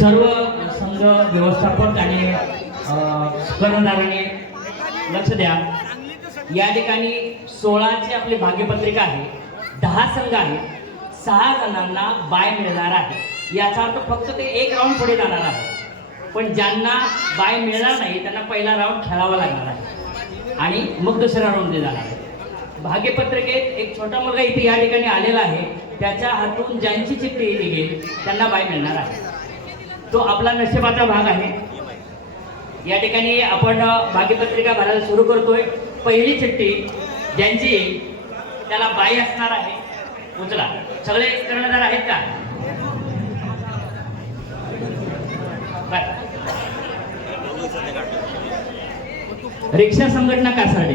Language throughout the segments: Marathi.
सर्व संघ व्यवस्थापक आणि स्पर्धादारांनी लक्ष द्या। या ठिकाणी 16ची आपली भाग्यपत्रिका आहे। 10 संघ आहे, 6 जणांना बाय मिळणार आहे। याचा अर्थ फक्त ते एक राऊंड पुढे जाणार आहे, पण ज्यांना बाय मिळणार नाही त्यांना पहिला राऊंड खेळावा लागणार आहे आणि मग दुसरा राऊंडमध्ये जाणार आहे। भाग्यपत्रिकेत एक छोटा मुलगा इथे या ठिकाणी आलेला आहे, त्याच्या हातून ज्यांची चिठ्ठी निघेल त्यांना बाय मिळणार आहे। तो आपला नशिबाचा भाग आहे। या ठिकाणी आपण भाग्यपत्रिका भरायला सुरू करतोय। पहिली चिठ्ठी ज्यांची येईल त्याला बाई असणार आहे। उचला, सगळे कर्णधार आहेत का? रिक्षा संघटना कासार्डे,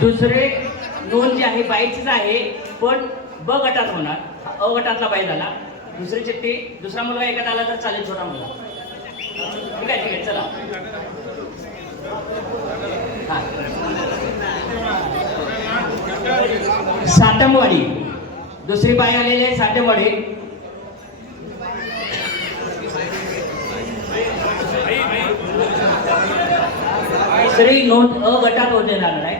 दुसरे नोंद जी आहे बाईचीच आहे, पण ब गटात होणार। अ गटातला बाई झाला। दुसरी चिठ्ठी दुसरा मुलगा एकात आला तर चालेल, छोटा मुलगा। ठीक आहे, ठीक आहे, चला। साटमवाडी, दुसरी बाई आलेली आहे साटमवाडी। तिसरी नोंद अ गटात होते जाणार आहे,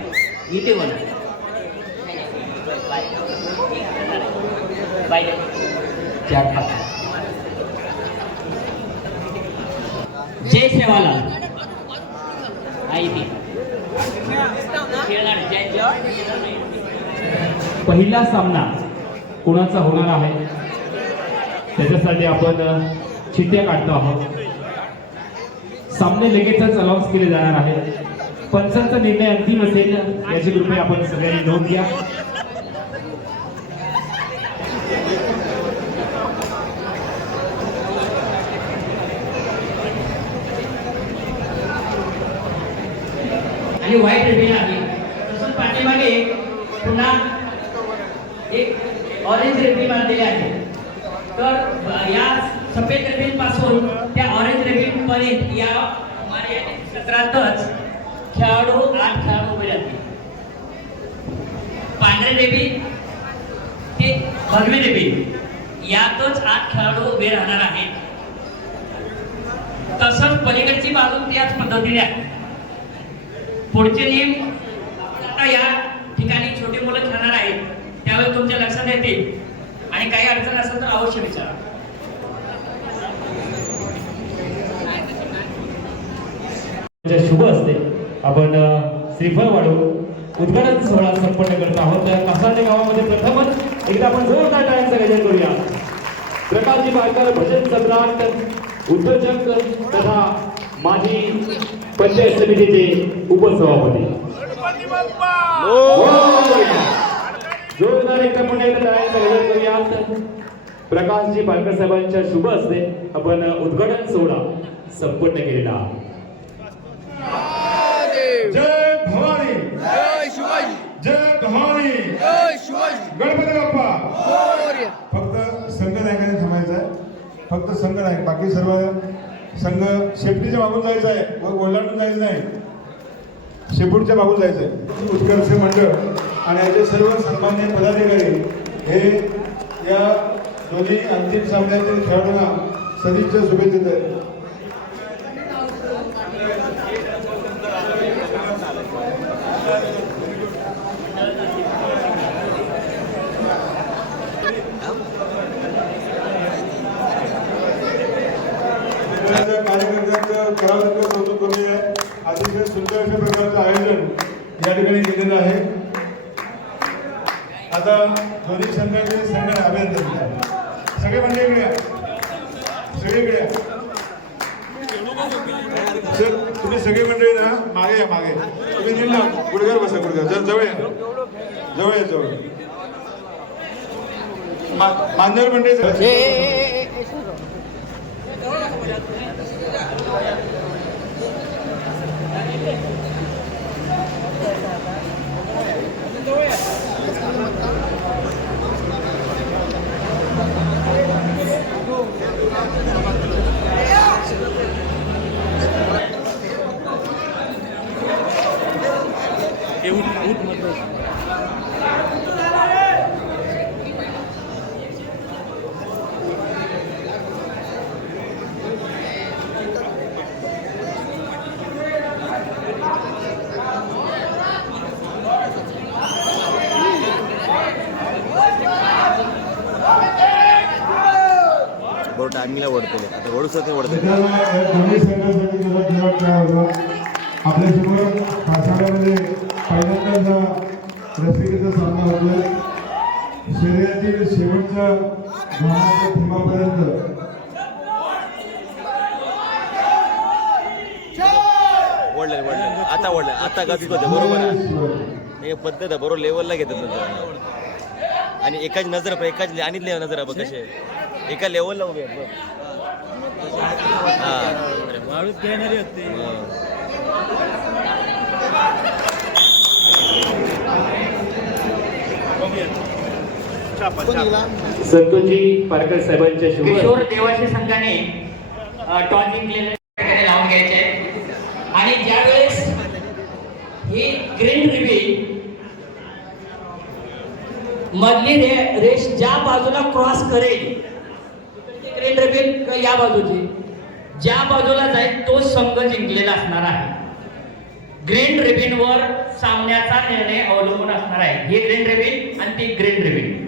इथे होणार। जय सेवालाल पहिला सामना कोणाचा होणार आहे त्याच्यासाठी आपण चिठ्ठ्या काढतो आहोत। सामने लगेचच अनाउन्स केले जाणार आहे। पंचांचा निर्णय अंतिम असेल याची कृपया आपण सगळ्यांनी नोंद घ्या। आणि व्हाईट रिबीन आहे, तसंच पाठीमागे पुन्हा एक ऑरेंज रिबीन बांधलेली आहे। तर या सफेद रिबीन पासून त्या ऑरेंज रिबीन पर्यंत या मर्यादित सत्रातच खेळाडू 8 खेळाडू उभे राहतील। पांढरे रिबीन ते भगवे रिबीन यातच 8 खेळाडू उभे राहणार आहेत। तसंच पलीकडची बाजू त्याच पद्धतीने आहे। पुढचे नियम आता या ठिकाणी छोटे मुलं खेळणार आहेत, त्यावेळी तुमच्या लक्षात येतील आणि काही अडचण असेल तर अवश्य विचारा। शुभ असते आपण श्रीफळ वाढवून उद्घाटन सोहळा संपन्न करत आहोत। कासार्डे गावामध्ये प्रथमच एकदा आपण जोरदार टाळ्यांचं गजर करूया। प्रकाशजी बाळकर भजन सम्राट, उद्योजक तथा माजी पंचायत समितीचे उपसभापती, जोरदार एकदा पुन्हा एकदा टाळ्यांचं गजर करूया। प्रकाशजी बाळकर साहेबांच्या शुभ हस्ते आपण उद्घाटन सोहळा संपन्न केलेला आहे। जय भवानी, जय शिवाजी, जय भवानी, जय शिवाजी, गणपती बाप्पा। फक्त संघ नायकाने थांबायचं आहे, फक्त संघ नायक, बाकी सर्व संघ शेपटीच्या मागून जायचं आहे, ओलांडून जायचं नाही, शेपूटच्या मागून जायचं आहे। उत्कर्ष मंडळ आणि याचे सर्व सन्मान्य पदाधिकारी हे या दोन्ही अंतिम सामन्यातील खेळाडूंना सदिच्छा शुभेच्छा देत आहेत। कार्यकर्त्यांचं करावं कौतुक कमी आहे। अतिशय सुंदर अशा प्रकारचं आयोजन या ठिकाणी केलेलं आहे। आता दोन्ही संघाचे संघ अभिनंदन, सगळे म्हणजे इकडे सगळीकडे सर, तुम्ही सगळे मंडळी ना मागे या, मागे तुम्ही निघला गुडघ्यावर बसा, गुडघ्यावर जवळ या, जवळ या, जवळ मांजर मंडळी बरोबर टायमिंगला ओढते आता ओढूच ते ओढते मित्रांनो, या दोन्ही संघासाठी तुला जेवण काय होतं आपल्यासमोर पावसाळ्यामध्ये पहिल्यांदाच रसिकेचा सामना होतोय. शरीरातील शेवटच्या घामाच्या थेंबापर्यंत ओढले आता ओढले आता गती होते बरोबर आहे. हे पद्धत आहे बरोबर लेवलला घेतात नंतर आणि एकाच नजर एकाच आणि नजर बघ कसे एका लेवलला उभे आहेत बघ. माणूस घेणारी असते. संतोषजी पारकर साहेबांच्या किशोर देवाशी संघाने टॉस जिंकलेले लावून घ्यायचे आणि ज्यावेळेस ही ग्रीन रिबीन मधली रेष ज्या बाजूला क्रॉस करेल ग्रीन रिबीन या बाजूची ज्या बाजूला जाईल तो संघ जिंकलेला असणार आहे. ग्रीन रिबीनवर सामन्याचा निर्णय अवलंबून असणार आहे. ही ग्रीन रिबीन आणि ती ग्रीन रिबीन.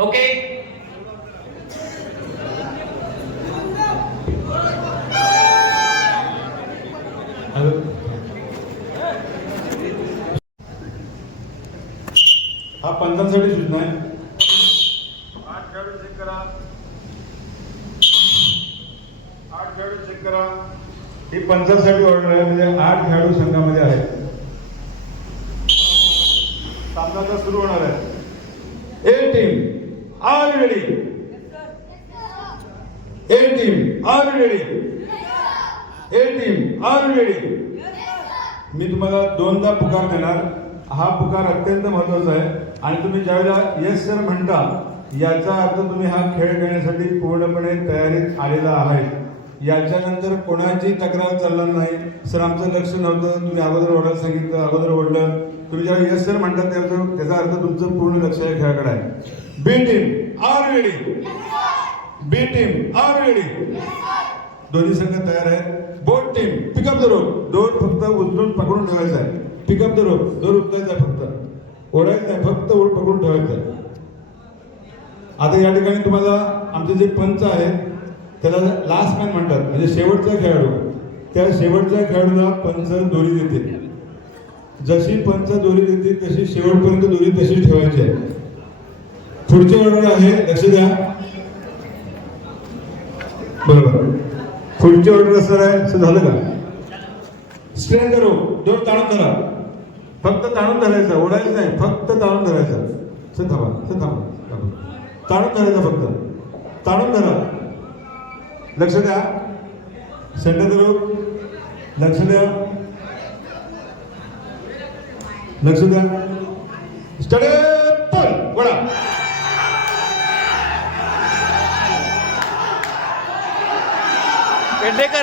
ओके, हा पंचांसाठी सूचना आहे. 8 खेळाडू चेक करा. 8 खेळाडू चेक करा. ही पंचांसाठी ऑर्डर आहे म्हणजे 8 खेळाडू संघामध्ये आहेत. सामना सुरू होणार आहे. ए टीम आर रेडी. ए टीम आर रेडी. ए टीम आर रेडी. मी तुम्हाला दोनदा पुकार देणार. हा पुकार अत्यंत महत्वाचा आहे आणि तुम्ही ज्यावेळेला येस सर म्हणता याचा अर्थ तुम्ही हा खेळ खेळण्यासाठी पूर्णपणे तयारीत आलेला आहे. याच्यानंतर कोणाची तक्रार चालणार नाही. सर आमचं लक्ष नव्हतं, तुम्ही अगोदर ओढायला सांगितलं, अगोदर ओढलं. तुम्ही ज्यावेळी येस सर म्हणतात त्याचा अर्थ तुमचं पूर्ण लक्ष या खेळाकडे आहे. बी टीम आर रेडी. बी टीम आर रेडी. दोन्ही संघ तयार आहेत. Both team pick up the rope. दोर फक्त उचलून पकडून ठेवायचा आहे. Pick up the rope. दोर उचलायचा आहे, फक्त ओढायचं नाही, फक्त ओढ पकडून ठेवायचं आहे. आता या ठिकाणी तुम्हाला आमचे जे पंच आहेत त्याला लास्ट मॅन म्हणतात, म्हणजे शेवटचा खेळाडू. त्या शेवटच्या खेळाडूला पंच दोरी देते. जशी पंच दोरी देते तशी शेवटपर्यंत दोरी तशीच ठेवायची आहे. पुढची ऑर्डर आहे, लक्ष द्या. बरोबर, पुढची ऑर्डर असणार आहे. असं झालं का? स्ट्रेन करू, दोर ताणून धरा. फक्त ताणून धरायचं, ओढायचं नाही, फक्त ताणून धरायचं. सर थांबा, सर थांबा, ताणून धरायचं, फक्त ताणून धरा. लक्ष द्या. सेंटर करू, लक्ष द्या, लक्ष द्या. स्टडी पण वडा.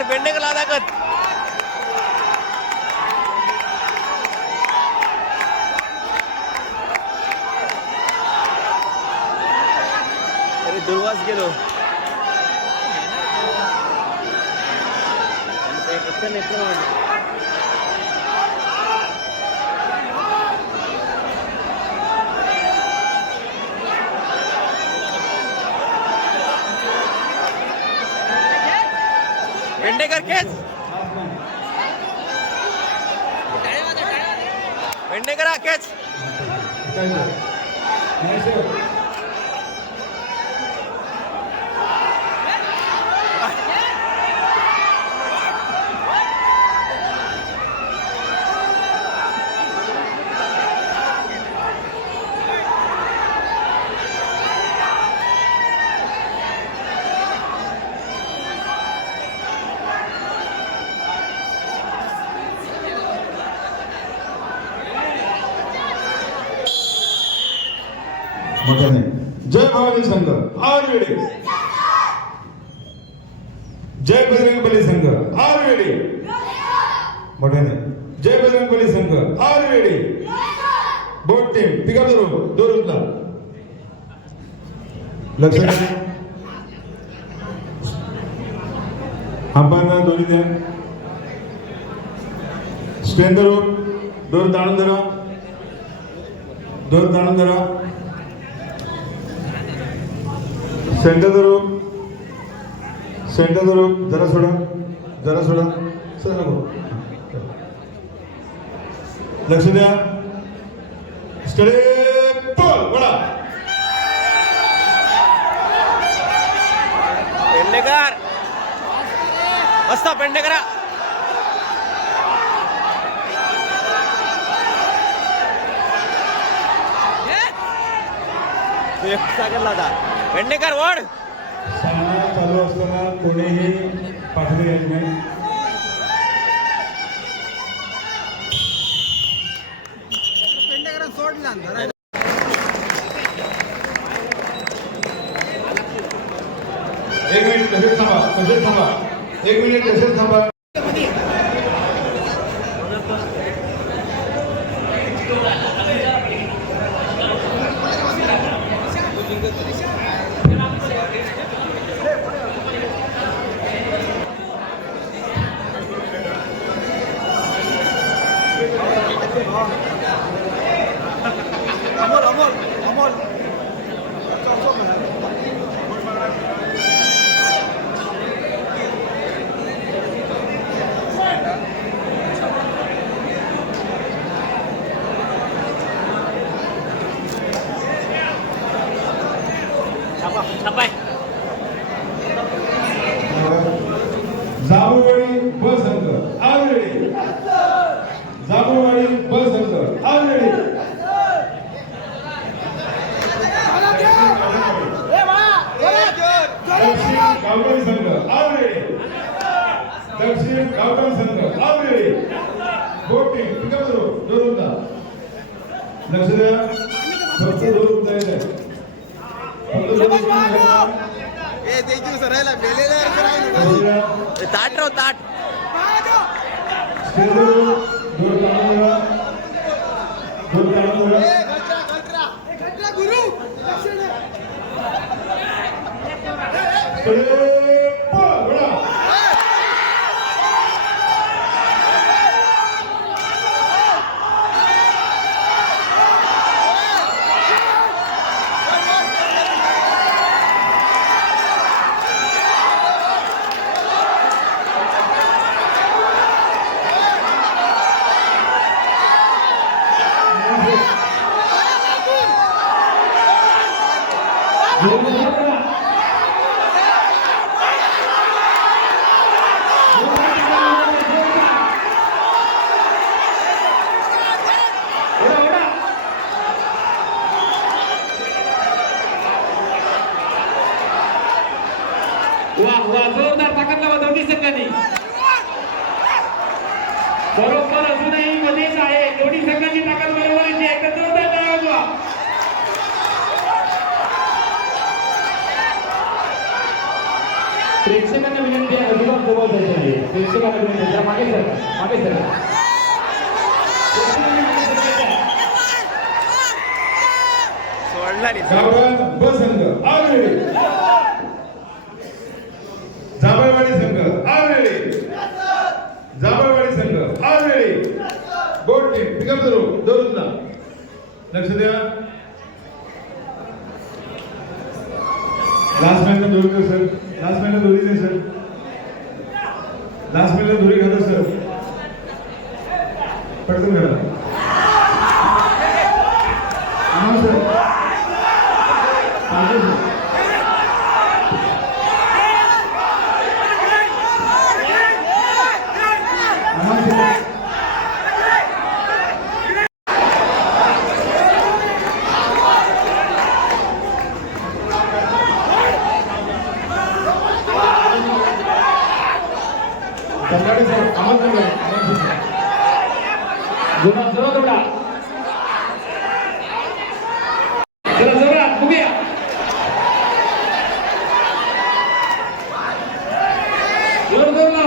पेंडेकर लादागत अरे दुर्वास गेलो. पेंडेकर खेच. पेंडेकर हा खेच. मोठ्याने जय भवानी संघ आर रेडी. जय बजरंग बली संघ आर रेडी. मोठ्याने जय बजरंग बली संघ आर रेडी. बोट टीम पिकअप दोन उचला. लक्ष द्या. अंपायर दोन्ही द्या. स्ट्रेंथ धरून दोन ताणून धरा. दोन ताणून धरा. सेंटर धरून जरा सोडा. जरा सोडा. सर नको. लक्ष द्या. Step ball vada. पेडणेकर मस्त पेडणेकरा. पेडणेकर वड. सामना चालू असताना कोणीही पाठवले येत नाही. एक मिनिट तसेच थांबा. एक मिनिट तसेच थांबा. जांभूळवाडी ब संघ ऑलरेडी. जांभूळवाडी ब संघ ऑलरेडी. दक्षिण गावठाण संघ ऑलरेडी. दक्षिण गावठाण संघ ऑलरेडी. बोटिंग पिकअप करू दोन उद्या. लक्ष द्या. फक्त दोन उद्या येत आहे. फक्त दोन उद्या. ताट राव ताट. जोरदार ताकद लावा दोन्ही संघांनी. बरोबर अजूनही मध्येच आहे. दोन्ही संघांची ताकद बरोबर आहे. एकदा जोरदार टाळ्या वाजवा. प्रेक्षकांना विनंती आहे अजिबात जवळ जायचं नाही. प्रेक्षकांना विनंती आहे मागे सर मागे सर. सोडला नाही. गावठाण ब संघ ऑलरेडी. जांभळवाडी संघ ऑलरेडी. जांभळवाडी संघ ऑलरेडी. बोट टीम पिकअप करू दोन उचला. लक्ष द्या. लास्ट मॅचला दोरी दे सर. लास्ट मॅचला दोरी दे सर. लास्ट मॅचला दोरी घाला सर. पटकन घाला. हा सर. गुन्हा सर्व जोडा. चला जोरात बघूया. जोर जोरला.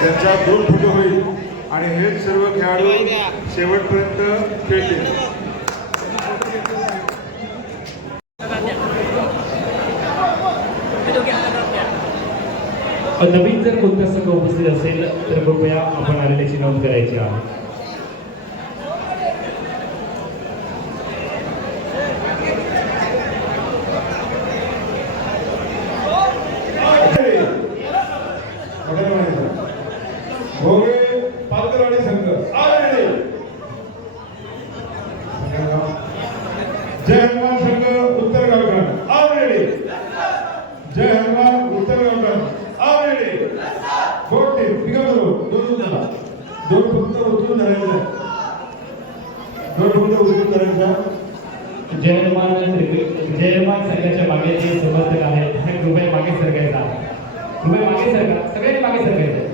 त्यांचा 2 फोटो होईल आणि हे सर्व खेळाडू शेवटपर्यंत खेळतील. नवीन जर कोणता संघ उपस्थित असेल तर कृपया आपण आलेल्याची नोंद करायची आहे. भोगे पालकरवाडी संघ आले. जय हनुमान संघ उत्तर गावठाण आले. जय हनुमान उत्तर गावठाण आले. कोटे पिकाबरो दोन झाला. दोन फक्त उचलून धरायचं. दोन फक्त उचलून धरायचं. जय हनुमान संघाच्या मागे जे समर्थक आहेत हे कृपया मागे सरकायचा. कृपया मागे सरका. सगळ्यांनी मागे सरकायचं.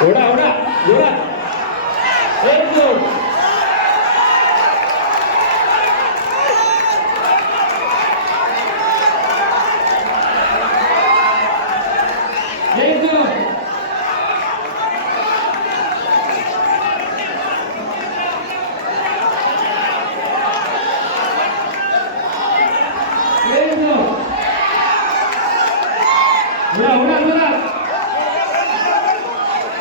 ओढा ओढा ओढा. एक दोन. एक दोन. एक दोन. ओढा ओढा ओढा.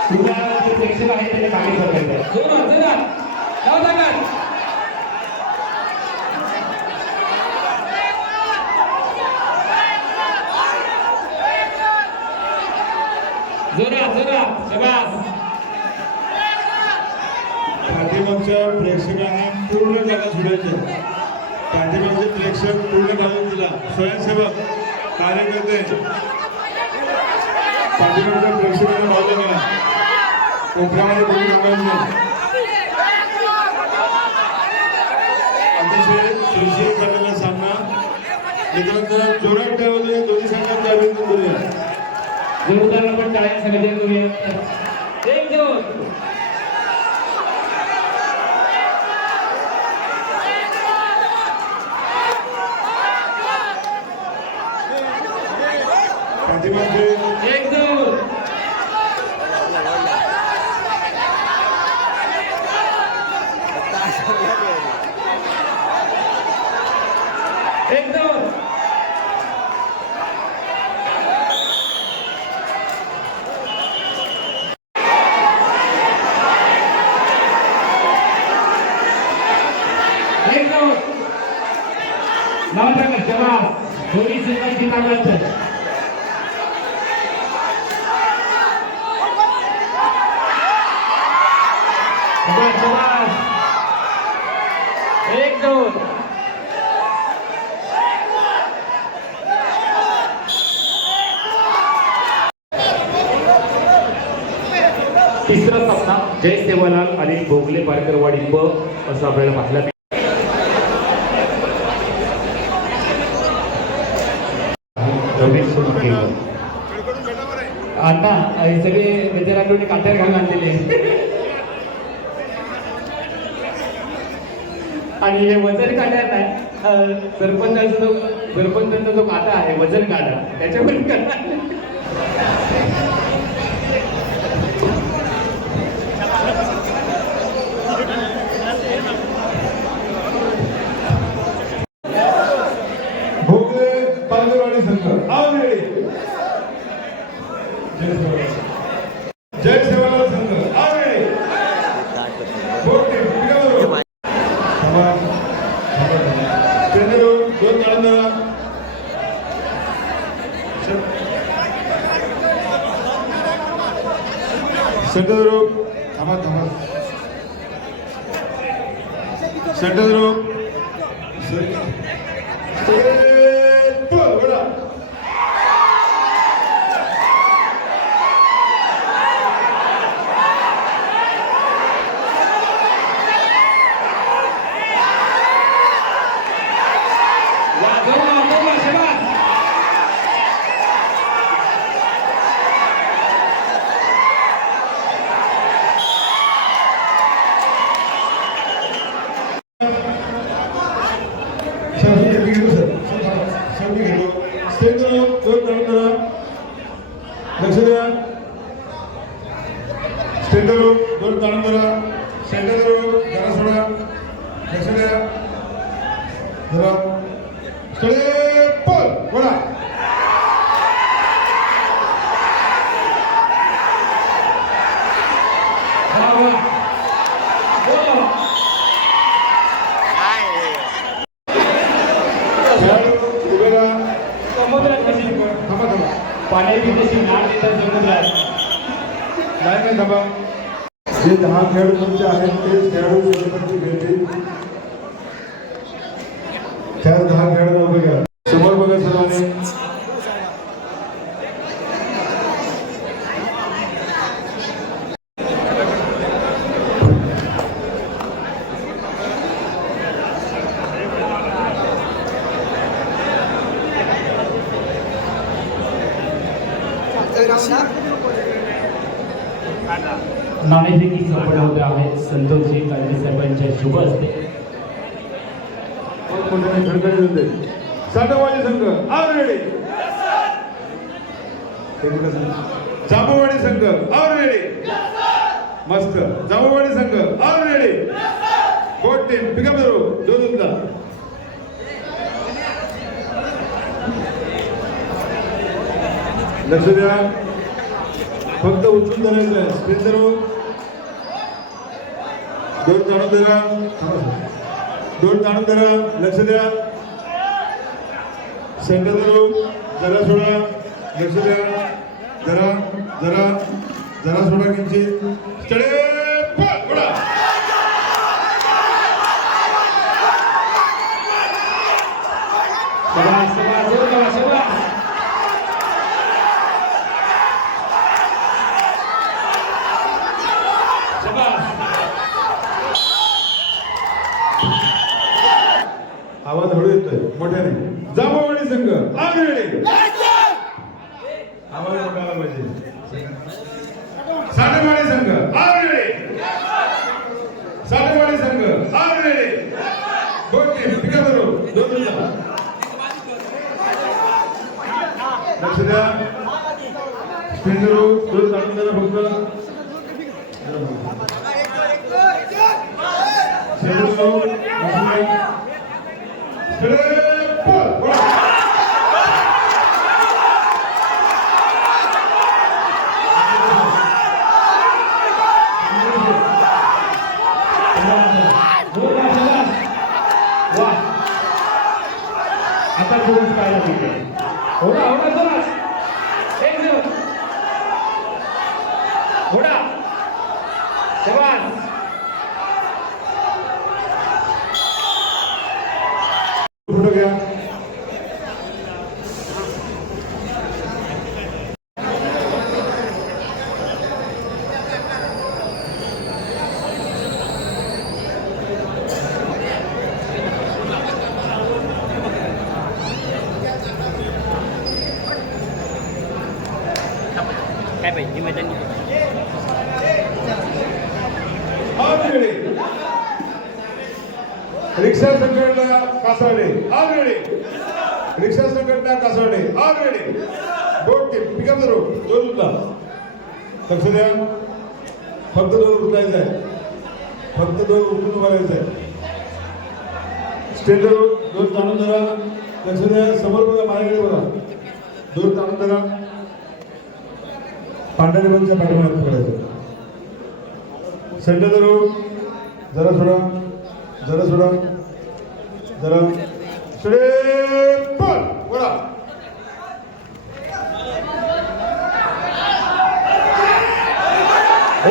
तुला जे प्रेक्षक आहेत त्याने मागे सरकायचं. जोरात जोरात. लावा ताकद. जोरात जोरात. शाबास. पाठीमागच्या प्रेक्षकांना पूर्ण जागा सोडायची. पाठीमागचे प्रेक्षक पूर्ण घालून दिला. स्वयंसेवक कार्यकर्ते पाठीमागच्या प्रेक्षकांना बाजूला करा. कोपऱ्यामध्ये कोणी थांबायचं. अतिशय सुरक्षित करण्याचा सामना मित्रांनो जोरात ठेवले. दोन्ही संघांच्या अभिनंदन करूया. जोरदार आपण टाळ्या सगळे करूया. एक दोन. पाठीमागचे एक दोन. एक दोन. एक दोन. लावा ताकद. शाबास. दोन्ही संघांची ताकद. शाबास शाबास. एक दोन. तिसरा सामना जय सेवालाल आणि भोगले पारकरवाडी ब असं आपल्याला पाहायला मिळालं. रवीश सोनके आता हे सगळे वेतरांनी काट्यार घालून आणलेले आणि हे वजन काट्यार नाही. सरपंचाचा जो काटा आहे वजन काटा त्याच्यावर भोगले पालकरवाडी संघ आले. जय सेवालाल संघ आले. कोटे पिकाबरो. त्यांनी दोन काढून धरा. सेंटर थांबा थांबा. सेंटर दोन ताणून धरा सेंटर धरू जरा सोडा लक्ष द्या जरा स्टडे पल बोला खेळाडू उभे राहा समुद्रात कशी थांबा थांबा पाण्याची जशी नाड देतात समुद्रात नाही नाही थांबा जे 10 खेळाडू तुमचे आहेत तेच खेळाडू सोबतची घेतील त्या 10 खेळाडू उभे करा समोर बघा सर्वांनी नाणेफेकी संपन्न होते आहेत संतोषजी काळजी साहेबांच्या शुभ असते मोठ्याने खडखडीत होते साठवाडी संघ आर रेडी जांभूवाडी संघ आर रेडी मस्त जांभूवाडी संघ आर रेडी बोट टीम पिकअप धरू दोनदा लक्ष द्या फक्त उचलून धरायचं आहे स्पेन धरू दोन ताणून धरा दोन ताणून धरा लक्ष द्या सेंटर धरू जरा सोडा लक्ष द्या जरा जरा जरा सोडा किंचित स्टडे सोडा शाबास, शाबास, जोर लावा, शाबास. शाबास. आवाज हळू येतोय मोठ्याने जांभूवाडी संघ आर रेडी आवाज मोठा आला पाहिजे साठेवाडी संघ आर रेडी साठेवाडी संघ आर रेडी बोट टीम पिकअप धरू दोन लक्ष द्या स्पिन धरू दोन ताणून धरा फक्त सेंटर धरू आता जोरात पाहायला मिळते होडा होडा जोरात एक जोर होडा शाबास फोटो घ्या काय पाहिजे मैदान ऑलरेडी रिक्षा संघटना कासाडे ऑलरेडी रिक्षा संघटना कासाडे ऑलरेडी बोट टीम पिकअप धरू दोन उचला लक्ष द्या फक्त दोन उचलायचं आहे फक्त दोन उचलून उभारायचं आहे स्टेट धरू दोन ताणून धरा लक्ष द्या समोर बघा माझ्याकडे बघा दोन ताणून धरा पांढऱ्या बंदच्या पाठीमागे पकडायचं सेंटर धरू जरा सोडा जरा सोडा जरा पल वडा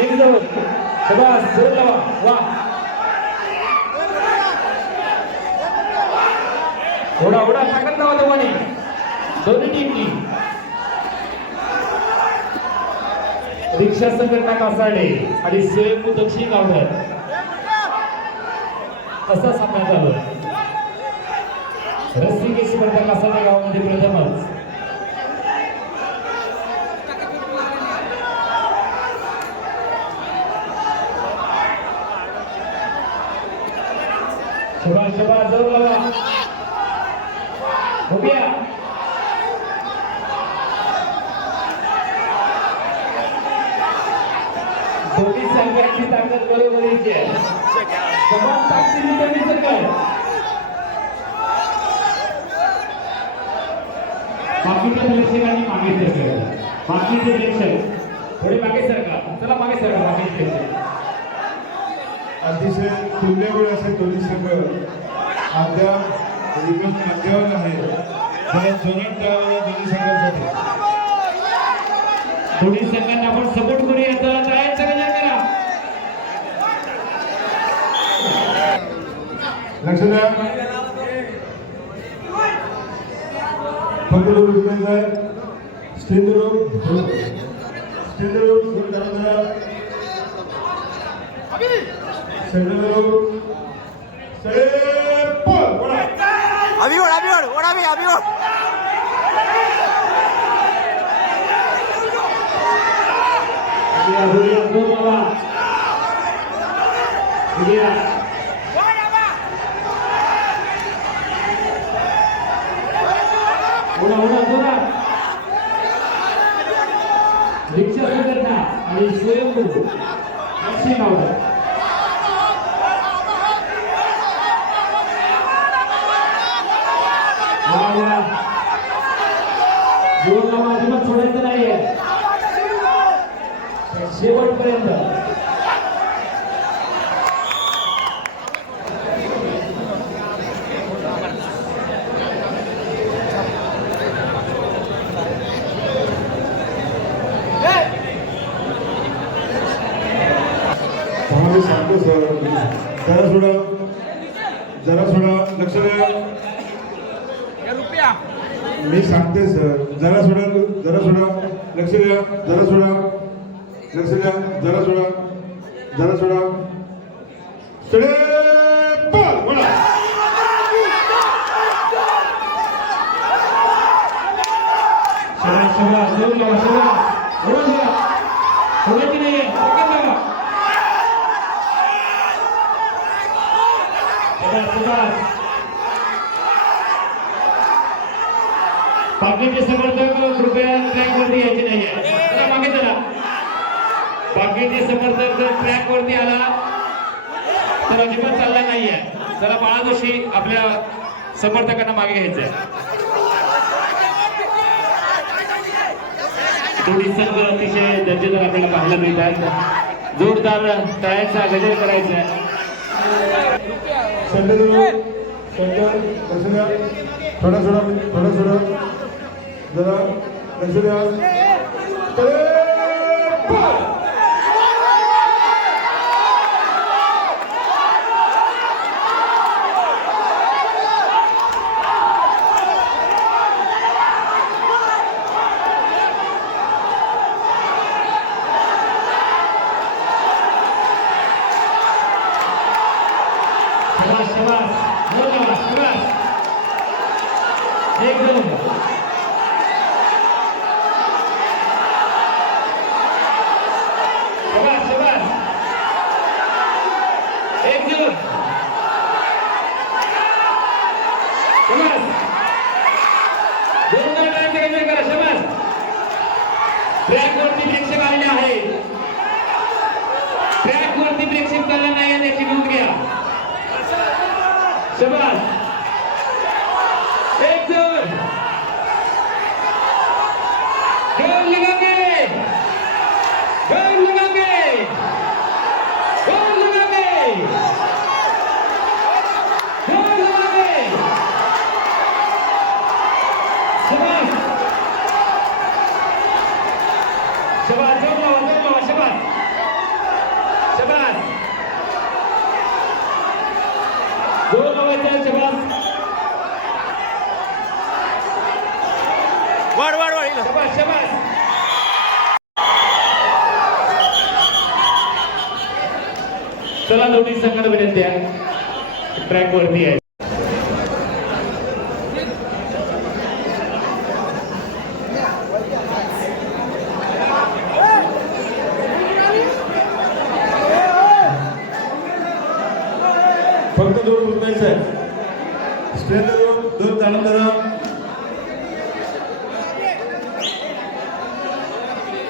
एक जोर शाबास जोर लावा वा होडा होडा ताकद लावा दोघांनी दोन्ही टीमनी रिक्षा संघटना कासाडे आणि स्वयंभू दक्षिण गावडर असा सामना चालू रस्सी स्पर्धा कासाडे गावामध्ये प्रथमच शाबास शाबास जोर लावा हो गया दोन्ही संघटना सगळ्यांची ताकद बरोबरीची आहे. समान ताकदीने दिसत काय बाकीच्या प्रेक्षकांनी मागे सरकार, बाकीचे प्रेक्षक थोडे मागे सरका, चला मागे सरका. बाकीचे प्रेक्षक अतिशय तुल्यबळ असे दोन्ही संघ अद्याप मध्यावर आहे. जरा जोरात टाळ्या दोन्ही संघांसाठी. दोन्ही संघांना आपण सपोर्ट करूया. चला टाळ्यांचा गजर करा. लक्ष द्या. फक्त रुपयांचा आहे. स्टेंड रोड जरा सेंटर रोड रिक्षा संघटना आणि स्वयंभू अक्षय गावडे जीवनाला अजिबात सोडायचं नाहीये शेवटपर्यंत. सांगतो सर, जरा सोडा लक्ष द्या. मी सांगते सर, जरा सोडा लक्ष द्या. जरा सोडा लक्ष द्या. जरा सोडा बाकीचे समर्थक कृपया ट्रॅक वरती यायचे नाहीये. मागे चला. बाकीचे समर्थक जर ट्रॅक वरती आला तर अजिबात चालला नाहीये. जरा बाळादोशी आपल्या समर्थकांना मागे घ्यायचंय. दोन्ही संघ अतिशय दर्जेदार आपल्याला पाहायला मिळतात. जोरदार टाळ्यांचा गजर करायचा आहे. थोडा सोडा जरा लक्ष द्या. ट्रॅक वरती प्रेक्षक आलेले आहे. ट्रॅक वरती प्रेक्षक चालला नाही त्याची नोंद घ्या. शबास. एक जोर गोल लगागे गोल लगागे गोल लगागे गोल लगागे. शबास शबास. जोर लावा शबास शबास. जोर लावायचा शबास. वाढ शबास शबास. चला दोन्ही संघाला विनंती आहे ट्रॅक वरती आहे. फक्त दोन मुद्दायचं आहे. स्ट्रेंथ दोन ताणून धरा.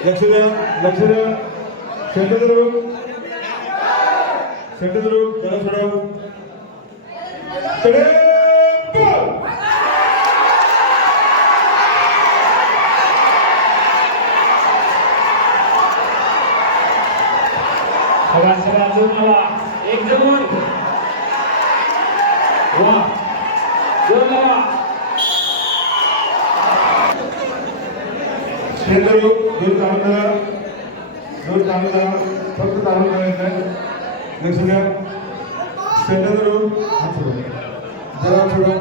लक्ष द्या. सेंटर सेंटर ग्रुप जरा सोडा कडे बॉल सगळा अजून मला एक जमून वा जोर लावा सेंटर ग्रुप जोर चालू करा फक्त चालू करायचं आहे लक्ष द्या सेंटर ग्रुप जरा सोडा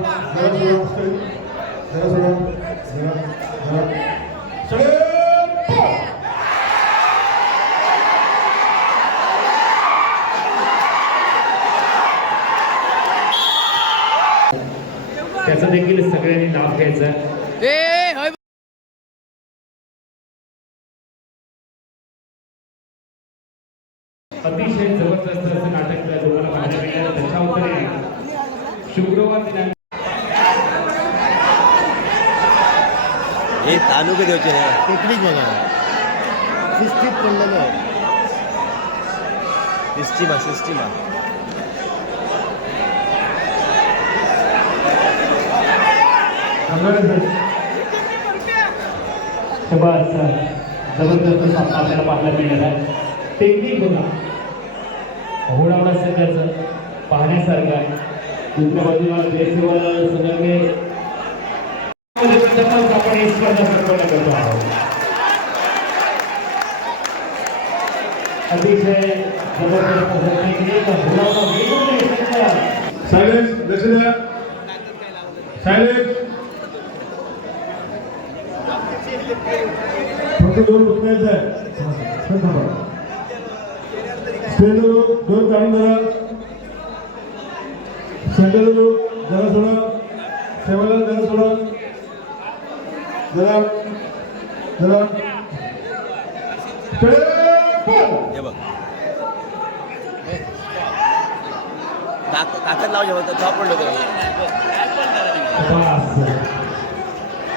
कडे बॉल त्याचं देखील सगळ्यांनी नाव घ्यायचं अतिशय जबरदस्त असं नाटक तुम्हाला पाहायला मिळालं त्याच्या उत्तरे शुक्रवार दिनांक हे तालुके देवचे ना टेक्निक बघा सिस्टीम पडलेलं सिस्टीमा शबास जबरदस्त सामना आपल्याला पाहायला मिळणार आहे टेक्निक बघा होणावडा संघाचं पाहण्यासारखं आहे दुसऱ्या बाजूला देशवर संघाने आपण ही स्पर्धा संपन्न करतो आहोत अतिशय जबरदस्त टेक्निक होणावडा सायलेन्स लक्ष द्या सायलेन्स फक्त दोन उचलायचं आहे स्टेज ग्रुप दोन काढून जरा सेंटर ग्रुप जरा सोडा सेवाला जरा सोडा जरा हे बघ ताकद लावली होतं चॉप पडलं होतं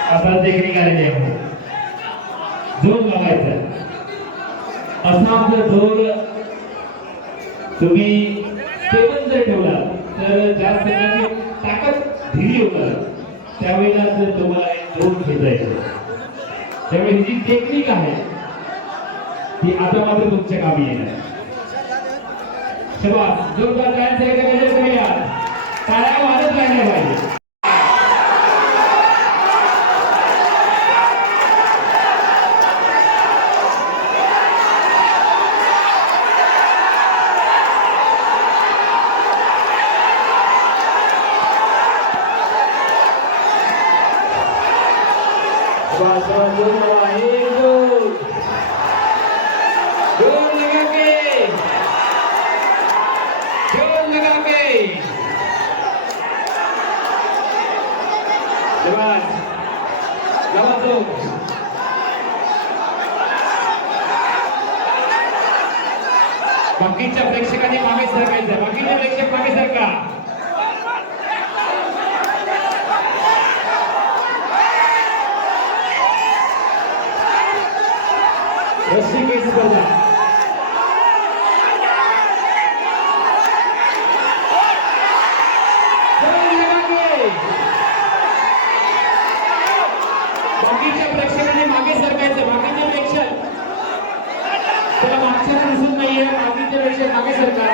आता टेक्निक आलेली आहे जोर लावायचा असा जर जोर तुम्ही स्टेबल जर ठेवला तर ज्या संघाची ताकद ढिली होणार त्यावेळेला जर तुम्हाला एक जोर खेचायचं त्यामुळे ही जी टेक्निक आहे ती आता मात्र तुमच्या कामी येणार शबास जोरदार जायचं आहे का गजर करूया टाळ्या वाजत राहिल्या पाहिजे बाकीच्या प्रेक्षकांनी मागे सरकायचं बाकीचे प्रेक्षक मागे सरका रस्सी केस स्पर्धा बाकीच्या प्रेक्षकांनी मागे सरकायचं बाकीचे प्रेक्षक त्याला मागच्या दिसून नाहीये बाकीचे प्रेक्षक मागे सरका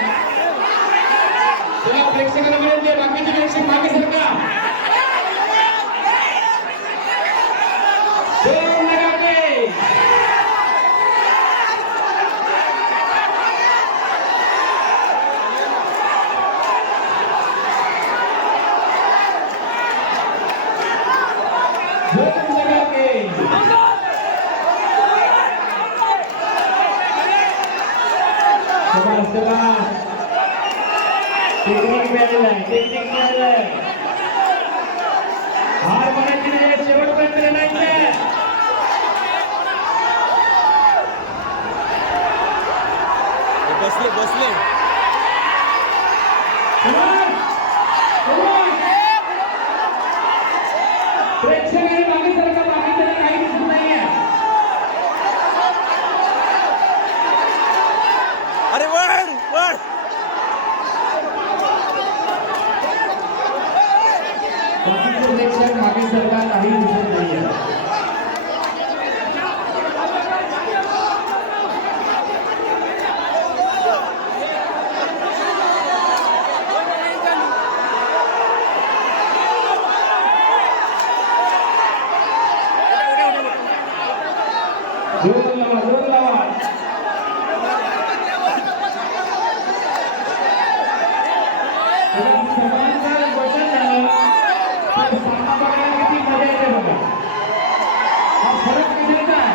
त्याला प्रेक्षकांना विनंती आहे बाकीचे प्रेक्षक मागे सरका टेक्निक मिळालेलं आहे हार मानायची नाही शेवटपर्यंत लढायचं बसले प्रेक्षकांनी मागे सरका बाकीच्याला काही दिसत नाहीये अरे वर प्रेक्षक मागे सरकार काही दिसत नाहीये. जोर लावा, जोर लावा. सर्वांचं वचन झालं तर सामना बघायला किती मजा येते बघा. हा फरक कशाचा आहे?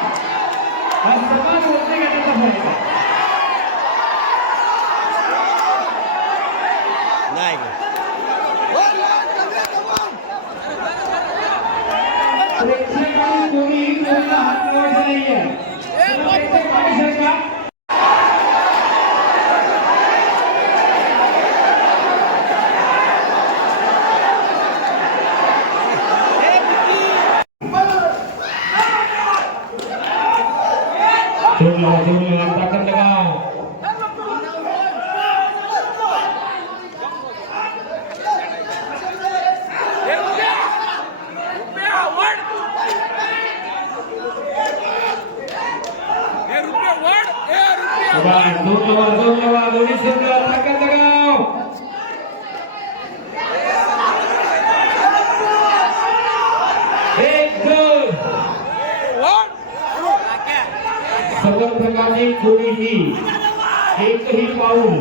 हा समान वजन घेण्याचा फरक आहे. नाही प्रेक्षकांनी कोणीही कोणाला हात लावायचा नाहीये. प्रेक्षक मागे सरका. जोर लावा, ताकद लगाओ. जोर लावा, दोन्ही संघ ताकद लगाओ. एक गोल. सर्व प्रकारचे कोणीही एकही पाऊल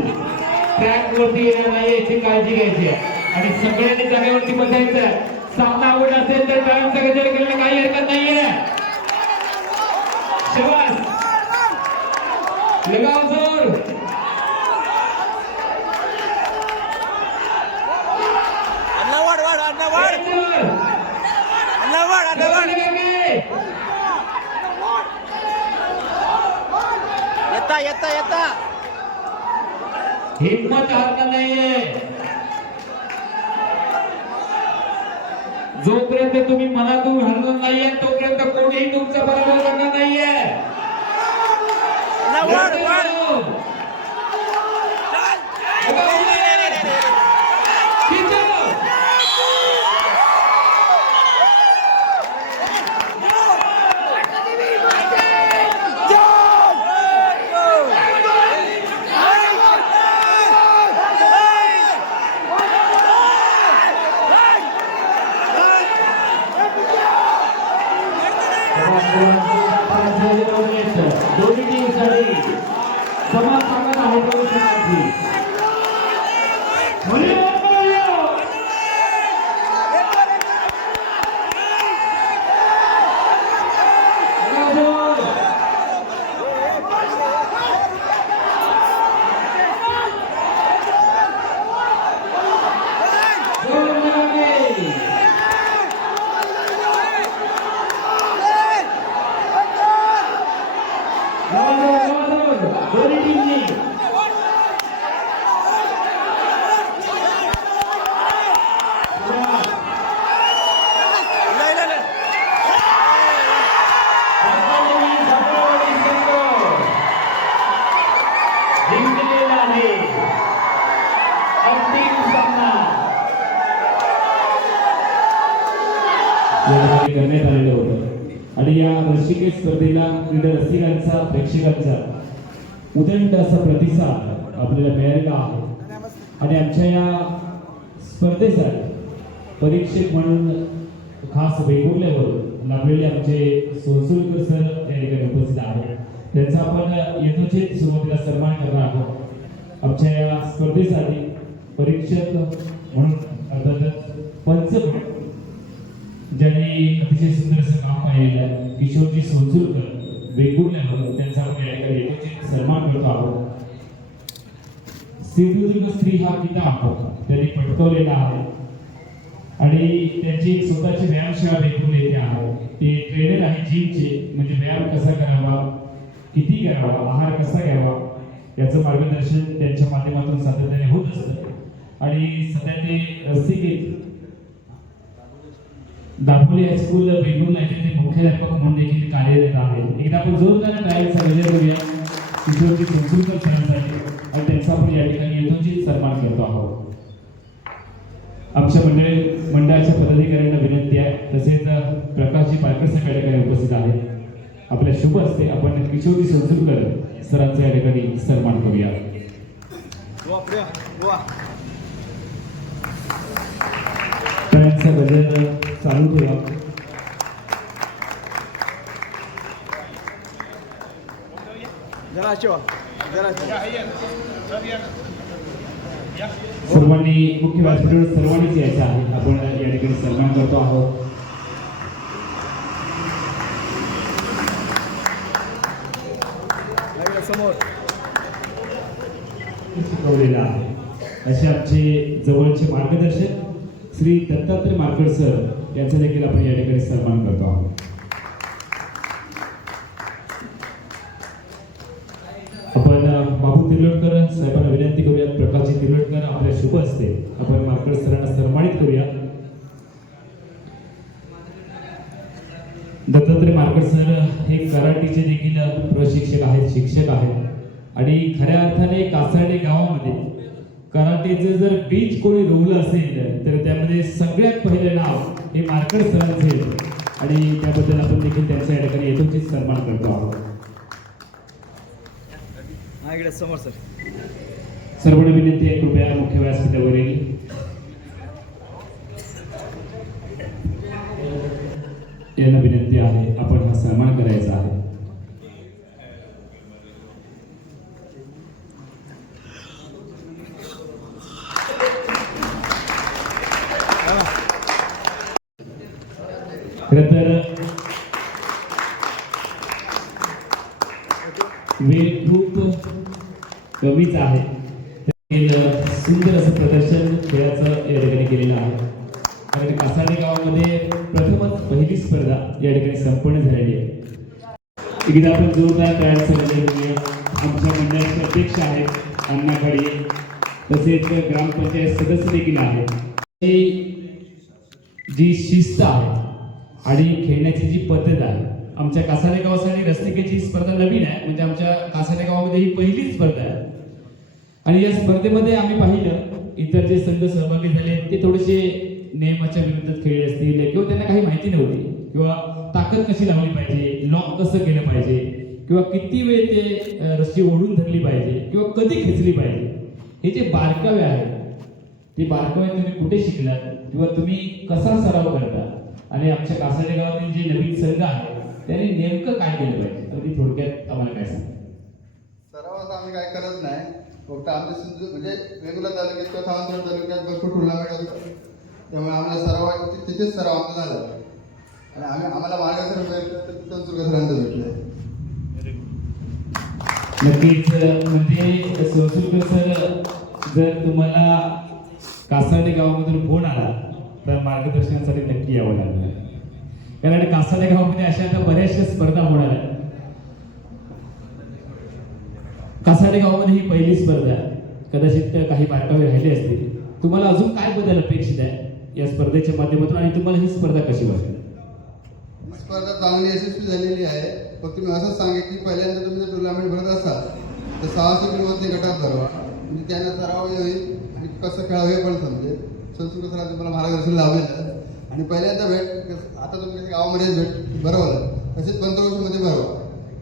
ट्रॅक वरती येणार नाही याची काळजी घ्यायची आहे आणि सगळ्यांनी जागेवरती बसायचं आहे. सामना आवड असेल तर टाळ्यांचा गजर केलेला काही हरकत नाहीये. शाबास, लगाव जोर. अण्णा वाढ वाढ अण्णा वाढ अण्णा वाढ अण्णा वाढ येता येता येता हिम्मत हारणार नाहीये. जोपर्यंत तुम्ही मनातून हरणार नाहीये तोपर्यंत कोणीही तुमचा पराभव करणार नाहीये. अण्णा वाढ वाढ दोन्ही टीमसाठी समान ताकद आहे प्रवेशाची. दोन्ही टीमनी जिंकलेला आहे अंतिम सामना करण्यात आलेलं होतं आणि या रसिके स्पर्धेला क्रीडा रसिकांचा प्रेक्षकांचा उदंड असा प्रतिसाद आपल्याला मिळालेला आहे आणि आमच्या या स्पर्धेसाठी परीक्षक म्हणून खास वेगवेगळ्यावरून लाभलेले आमचे सोनसुलकर सर या ठिकाणी उपस्थित आहेत. त्यांचा आपण यथोचित सुरुवातीला सन्मान करणार आहोत. आमच्या या स्पर्धेसाठी परीक्षक म्हणून अर्थातच पंच ज्यांनी अतिशय सुंदर असं काम पाहिलेलं आहे किशोरजी सोनसुलकर वेगवेगळ्यावरून त्यांचा आपण या ठिकाणी यथोचित सन्मान करतो आहोत. सिंधुदुर्ग स्त्री हा किताब त्यांनी पटकवलेला आहे आणि त्यांची एक स्वतःची व्यायामशाळा देखील येथे आहे. ते ट्रेनर आहे जिमचे, म्हणजे व्यायाम कसा करावा, किती करावा, आहार कसा घ्यावा याचं मार्गदर्शन त्यांच्या माध्यमातून सातत्याने होत असतं आणि सध्या ते रसिकेत दापोली हायस्कूल वेगवेगळ्या ते मुख्याध्यापक म्हणून देखील कार्यरत आहेत. एकदा आपण जोरदार टाळ्यांचा गजर करूया किशोरजी सोनसुलकर सरांसाठी आणि त्यांचा आपण या ठिकाणी यथोचित सन्मान करतो आहोत. आमच्या मंडळाच्या पदाधिकाऱ्यांना विनंती आहे, तसेच प्रकाशजी पारकर साहेब या ठिकाणी उपस्थित आहेत. आपल्या शुभ असते आपण किशोरी संसुरकर सरांचा या ठिकाणी सन्मान करूया. त्यांचा गजर चालू ठेवा. सर्वांनी मुख्य व्यासपीठावर सर्वांनीच यायचं आहे. आपण या ठिकाणी सन्मान करतो आहोत. शिकवलेला आहे असे आमचे जवळचे मार्गदर्शक श्री दत्तात्रय मारकर सर यांचा देखील आपण या ठिकाणी सन्मान करतो आहोत. आपण बाबू तिर्लोटकर साहेबांना विनंती करूयात. प्रकाशजी तिर्लोटकर आपल्या शुभ असते आपण मारकर सरांना सन्मानित करूया. दत्तात्रय मारकर सर हे कराटेचे देखील प्रशिक्षक आहेत, शिक्षक आहेत आणि खऱ्या अर्थाने कासार्डे गावामध्ये कराटेचं जर बीज कोणी रोवलं असेल तर त्यामध्ये सगळ्यात पहिले नाव हे मारकर सरांचे आणि त्याबद्दल आपण देखील त्यांचा या ठिकाणी यथोचित सन्मान करतो आहोत. सर्वांना विनंती आहे कृपया मुख्य व्यासपीठावर येईल. यांना विनंती आहे आपण हा सन्मान करायचा आहे. खरं तर वेळ खूप कमीच आहे. सुंदर असं प्रदर्शन खेळाचं या ठिकाणी केलेलं आहे. कारण कासार्डे गावामध्ये प्रथमच पहिली स्पर्धा या ठिकाणी संपन्न झालेली आहे. एकदा आपण जोरदार टाळ्यांचं गजर करूया. आमच्या मंडळाचे अध्यक्ष आहेत अण्णा खाडे, तसेच ग्रामपंचायत सदस्य देखील आहेत. जी शिस्त आहे आणि खेळण्याची जी पद्धत आहे, आमच्या कासार्डे गावासाठी रस्तिकेची स्पर्धा नवीन आहे. म्हणजे आमच्या कासार्डे गावामध्ये ही पहिली स्पर्धा आहे आणि या स्पर्धेमध्ये आम्ही पाहिलं इतर जे संघ सहभागी झाले ते थोडेसे नियमाच्या विरुद्ध खेळले असतील किंवा त्यांना काही माहिती नव्हती किंवा ताकद कशी लावली पाहिजे, लॉक कसं केलं पाहिजे किंवा किती वेळ ते रस्सी ओढून धरली पाहिजे किंवा कधी खेचली पाहिजे, हे जे बारकावे आहेत ते बारकावे तुम्ही कुठे शिकलात किंवा तुम्ही कसा सराव करता आणि आमच्या कासार्डे गावातील जे नवीन संघ आहे त्यांनी नेमकं काय केलं पाहिजे, अगदी थोडक्यात आम्हाला काय सांगा. सराव असं आम्ही काय करत नाही. फक्त आमचे सिंधू म्हणजे वेगवेगळ्या तालुक्यात किंवा सावंतवाडी तालुक्यात भरपूर टुर्नामेंट असतात. त्यामुळे आम्हाला सराव तिथेच सराव आमचा झाला आणि आम्हाला मार्गदर्शन भेटलं तर संसुर्ग सरांचं भेटलं. नक्कीच. म्हणजे संसुर्ग सर जर तुम्हाला कासार्डे गावामधून फोन आला तर मार्गदर्शनासाठी नक्की यावं लागलं. कारण कासार्डे गावामध्ये अशा आता बऱ्याचशा स्पर्धा होणार आहेत. कासार्डे गावामध्ये ही पहिली स्पर्धा आहे. कदाचित काही बारकावे राहिले असतील. तुम्हाला अजून काय बदल अपेक्षित आहे या स्पर्धेच्या माध्यमातून आणि तुम्हाला ही स्पर्धा कशी वाटते? ही स्पर्धा चांगली यशस्वी झालेली आहे. फक्त मी असंच सांगेन की पहिल्यांदा तुम्ही जर टुर्नामेंट भरत असाल तर 600 किलोमध्ये गटात भरवा. म्हणजे त्यांना सराव होईल आणि कसं खेळावं हे पण समजेल. संस्कृत सरांचं मला मार्गदर्शन लावलेलं आणि पहिल्यांदा भेट आता तुम्ही गावामध्ये भेट भरवलं तसेच पंचवर्षीमध्ये भरवा.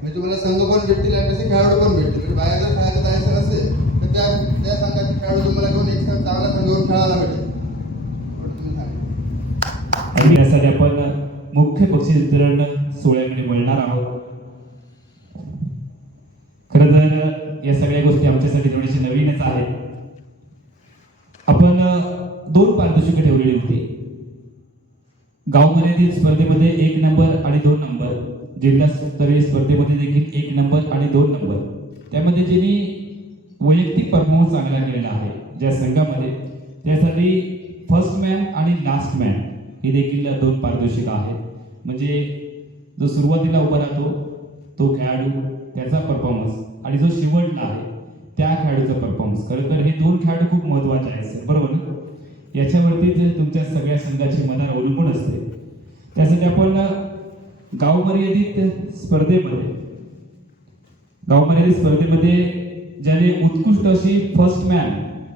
म्हणजे तुम्हाला संघ पण भेटतील आणि तसे खेळाडू पण भेटतील. म्हणजे बाहेर जर खेळायचं जायचं असेल तर त्या संघाचे खेळाडू तुम्हाला घेऊन एक चांगला संघ घेऊन खेळायला भेटेल. आणि यासाठी आपण मुख्य बक्षीस वितरण सोहळ्याकडे वळणार आहोत. खरं तर या सगळ्या गोष्टी आमच्यासाठी थोडीशी नवीनच आहेत. आपण 2 पारितोषिकं ठेवलेली होती. गावमर्यादित स्पर्धेमध्ये 1 नंबर आणि 2 नंबर, जिल्हास्तरीय स्पर्धेमध्ये देखील 1 नंबर आणि 2 नंबर. त्यामध्ये ज्यांनी वैयक्तिक परफॉर्मन्स चांगला केलेला आहे ज्या संघामध्ये, त्यासाठी फर्स्ट मॅन आणि लास्ट मॅन हे देखील 2 पारितोषिकं आहेत. म्हणजे जो सुरुवातीला उभा राहतो तो खेळाडू, त्याचा परफॉर्मन्स आणि जो शेवटला आहे त्या खेळाडूचा परफॉर्मन्स. खरं तर हे 2 खेळाडू खूप महत्त्वाचे आहेत, बरोबर ना? याच्यावरतीच तुमच्या सगळ्या संघाची मदार अवलंबून असते. त्यासाठी आपण गावमर्यादित स्पर्धेमध्ये ज्याने उत्कृष्ट अशी फर्स्ट मॅन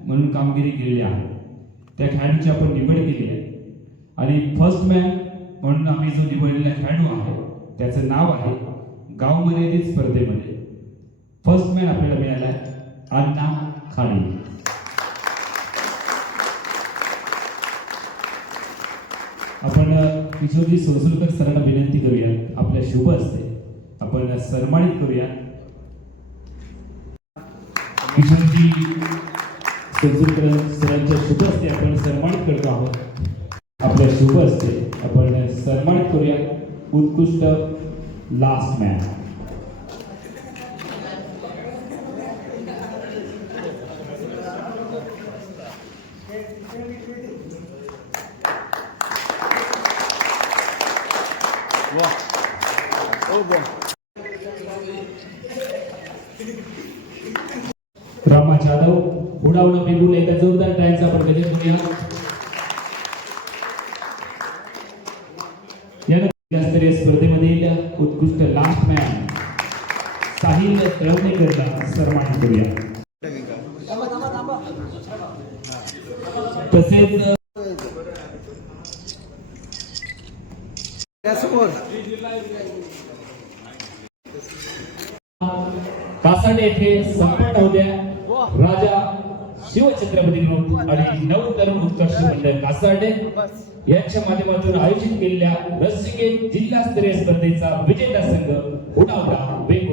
म्हणून कामगिरी केलेली आहे त्या खेळाडूची आपण निवड केली आहे आणि फर्स्ट मॅन म्हणून आम्ही जो निवडलेला खेळाडू आहे त्याचं नाव आहे गाव मर्यादित स्पर्धेमध्ये फर्स्ट मॅन आपल्याला मिळाला आहे अण्णा खाडे. आपण किशोरजी सोळसुलकर सरांना विनंती करूया आपल्या शुभ असते आपण सन्मानित करूया. किशोरजी सोळसुलकर सरांच्या शुभ असते आपण सन्मानित करतो आहोत. आपल्या शुभ असते आपण सन्मानित करूया उत्कृष्ट लास्ट मॅन. रामा जाधव उडावणं फेकून एकदा जोरदार टाळ्यांचा आपण गजर करूया. जिल्हास्तरीय स्पर्धेमधील उत्कृष्ट लास्ट मॅन साहिल तळवणेकरला सन्मानित करूया. तसेच कासाडे येथे संपन्न होत्या राजा शिवछत्रपती ग्रुप आणि नऊ तरुण उत्कर्ष मंडळ कासाडे यांच्या माध्यमातून आयोजित केलेल्या रस्सिकेट जिल्हास्तरीय स्पर्धेचा विजेता संघ उडावला वेगवेगळा.